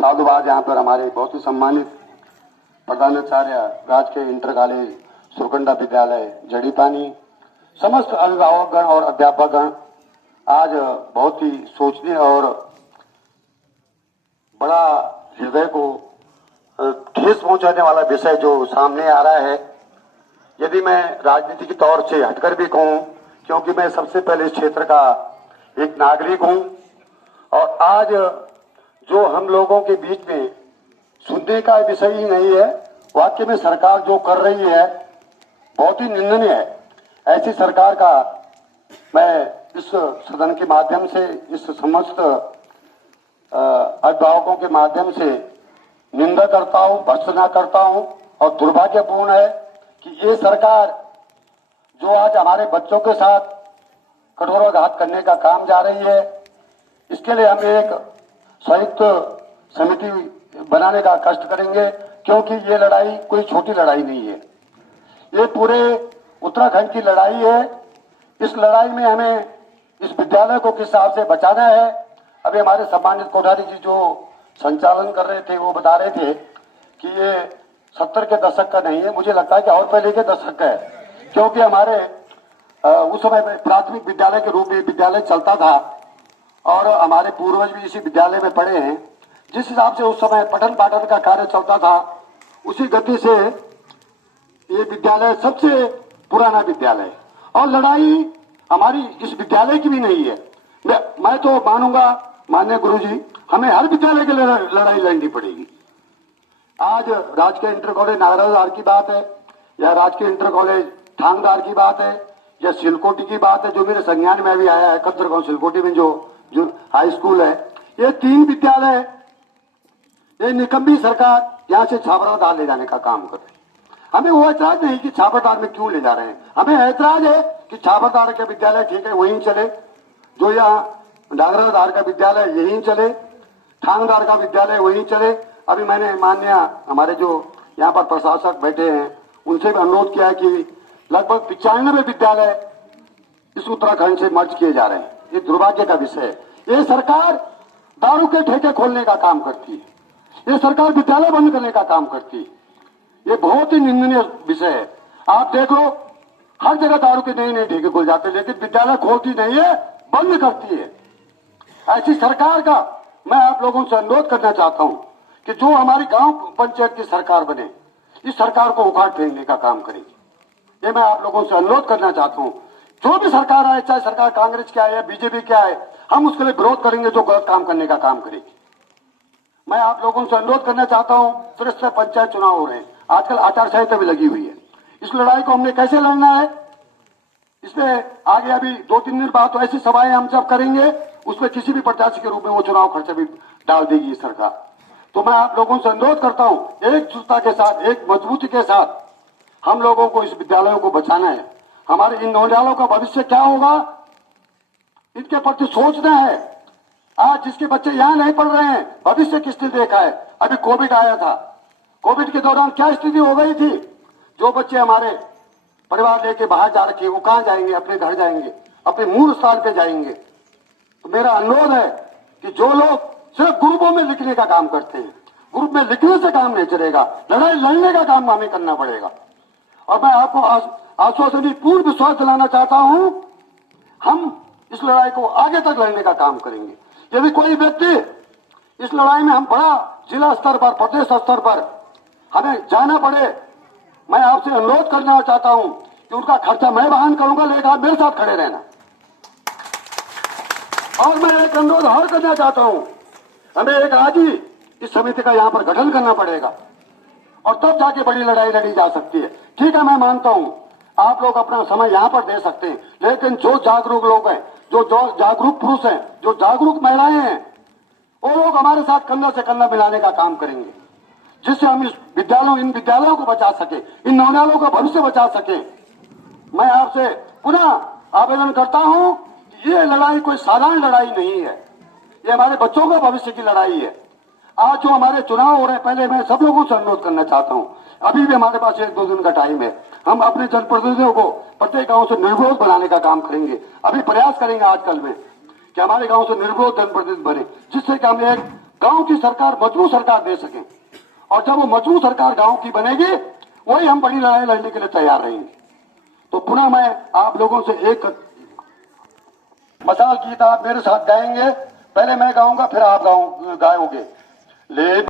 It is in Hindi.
साधुवाद यहाँ पर हमारे बहुत ही सम्मानित प्रधानाचार्य राजकीय इंटर कॉलेज सुरकंडा विद्यालय जड़ीपानी, समस्त अभिभावकगण और अध्यापकगण, आज बहुत ही सोचने और बड़ा हृदय को ठेस पहुंचाने वाला विषय जो सामने आ रहा है। यदि मैं राजनीति के तौर से हटकर भी कहूं, क्योंकि मैं सबसे पहले इस क्षेत्र का एक नागरिक हूं, और आज जो हम लोगों के बीच में सुनने का विषय ही नहीं है, वाकई में सरकार जो कर रही है बहुत ही निंदनीय है। ऐसी सरकार का मैं इस सदन के माध्यम से, इस समस्त अभिभावकों के माध्यम से निंदा करता हूं, भर्त्सना करता हूं। और दुर्भाग्यपूर्ण है कि ये सरकार जो आज हमारे बच्चों के साथ कठोराघात करने का काम जा रही है, इसके लिए हम एक संयुक्त समिति बनाने का कष्ट करेंगे, क्योंकि ये लड़ाई कोई छोटी लड़ाई नहीं है, ये पूरे उत्तराखंड की लड़ाई है। इस लड़ाई में हमें इस विद्यालय को किस हिसाब से बचाना है। अभी हमारे सम्मानित कोठारी जी जो संचालन कर रहे थे वो बता रहे थे कि ये 70 के दशक का नहीं है, मुझे लगता है कि और पहले के दशक का है, क्योंकि हमारे उस समय प्राथमिक विद्यालय के रूप में विद्यालय चलता था और हमारे पूर्वज भी इसी विद्यालय में पढ़े हैं। जिस हिसाब से उस समय पठन पाठन का कार्य चलता था, उसी गति से ये विद्यालय सबसे पुराना विद्यालय है। और लड़ाई हमारी इस विद्यालय की भी नहीं है। मैं तो मानूंगा माननीय गुरुजी, हमें हर विद्यालय के लिए लड़ाई लड़नी पड़ेगी। आज राजकीय इंटर कॉलेज नागराधार की बात है, या राजकीय इंटर कॉलेज ठांगदार की बात है, या सिलकोटी की बात है जो मेरे संज्ञान में भी आया है, कत्तर गांव सिलकोटी में जो हाई स्कूल है। ये 3 विद्यालय, ये निकम्मी सरकार यहाँ से छाबरादार ले जाने का काम कर रही है। हमें वो ऐतराज नहीं कि छाबरदार में क्यों ले जा रहे हैं, हमें ऐतराज है कि छाबरदार का विद्यालय ठीक है वहीं चले, जो यहाँ नागराधार का विद्यालय यहीं चले, ठांगदार का विद्यालय वहीं चले। अभी मैंने माननीय हमारे जो यहाँ पर प्रशासक बैठे हैं उनसे भी अनुरोध किया कि लगभग 95 विद्यालय इस उत्तराखंड से मर्ज किए जा रहे हैं। ये दुर्भाग्य का विषय है। ये सरकार दारू के ठेके खोलने का काम करती है, ये सरकार विद्यालय बंद करने का काम करती है। ये बहुत ही निंदनीय विषय है। आप देख लो, हर जगह दारू के नए नए ठेके खुल जाते हैं, लेकिन विद्यालय खोलती नहीं है, बंद करती है। ऐसी सरकार का मैं आप लोगों से अनुरोध करना चाहता हूं कि जो हमारी गांव पंचायत की सरकार बने, इस सरकार को उखाड़ फेंकने का काम करेगी। ये मैं आप लोगों से अनुरोध करना चाहता हूं। जो भी सरकार आए, चाहे सरकार कांग्रेस क्या है, बीजेपी क्या है, हम उसके लिए विरोध करेंगे जो गलत काम करने का काम करेगी। मैं आप लोगों से अनुरोध करना चाहता हूं, फिर इससे पंचायत चुनाव हो रहे हैं, आजकल आचार संहिता भी लगी हुई है। इस लड़ाई को हमने कैसे लड़ना है, इसमें आगे अभी 2-3 दिन बाद तो ऐसी सभाएं हम जब करेंगे, उसमें किसी भी प्रत्याशी के रूप में वो चुनाव खर्चा भी डाल देगी सरकार। तो मैं आप लोगों से अनुरोध करता हूं, एकजुटता के साथ, एक मजबूती के साथ हम लोगों को इस विद्यालयों को बचाना है। हमारे इन नौजवानों का भविष्य क्या होगा, इनके प्रति सोचना है। आज जिसके बच्चे यहाँ नहीं पढ़ रहे हैं, भविष्य किसने देखा है। अभी कोविड आया था, कोविड के दौरान क्या स्थिति हो गई थी। जो बच्चे हमारे परिवार लेके बाहर जा रखे, वो कहाँ जाएंगे, अपने घर जाएंगे, अपने मूल स्थान पे जाएंगे। तो मेरा अनुरोध है कि जो लोग सिर्फ ग्रुपों में लिखने का काम करते हैं, ग्रुप में लिखने से काम नहीं चलेगा, लड़ाई लड़ने का काम हमें करना पड़ेगा। और मैं आपको आश्वासन पूर्ण विश्वास दिलाना चाहता हूं, हम इस लड़ाई को आगे तक लड़ने का काम करेंगे। यदि कोई व्यक्ति इस लड़ाई में हम बड़ा जिला स्तर पर, प्रदेश स्तर पर हमें जाना पड़े, मैं आपसे अनुरोध करना चाहता हूं कि उनका खर्चा मैं वहन करूंगा, लेकिन आप मेरे साथ खड़े रहना। और मैं एक अनुरोध और करना चाहता हूं, हमें एक आज ही इस समिति का यहाँ पर गठन करना पड़ेगा, और तब जाके बड़ी लड़ाई लड़ी जा सकती है। ठीक है, मैं मानता हूं आप लोग अपना समय यहाँ पर दे सकते हैं, लेकिन जो जागरूक लोग हैं, जो जागरूक पुरुष हैं, जो जागरूक महिलाएं हैं, वो लोग हमारे साथ कंधा से कंधा मिलाने का काम करेंगे, जिससे हम इन विद्यालयों को बचा सके, इन नौजवानों का भविष्य बचा सके। मैं आपसे पुनः आवेदन करता हूं कि ये लड़ाई कोई साधारण लड़ाई नहीं है, ये हमारे बच्चों का भविष्य की लड़ाई है। आज जो हमारे चुनाव हो रहे हैं, पहले मैं सब लोगों से अनुरोध करना चाहता हूं, अभी भी हमारे पास 1-2 दिन का टाइम है, हम अपने जनप्रतिनिधियों को प्रत्येक गांव से निर्विरोध बनाने का काम करेंगे। अभी प्रयास करेंगे आजकल में कि हमारे गांव से निर्विरोध जनप्रतिनिधि बने, जिससे कि हम एक गांव की सरकार मजबूत सरकार दे सके। और जब वो मजबूत सरकार गांव की बनेगी, वही हम बड़ी लड़ाई लड़ने के लिए तैयार रहेंगे। तो पुनः मैं आप लोगों से एक मसाल गीत आप मेरे साथ गाएंगे। पहले मैं गाऊंगा, फिर आप गाओगे। ले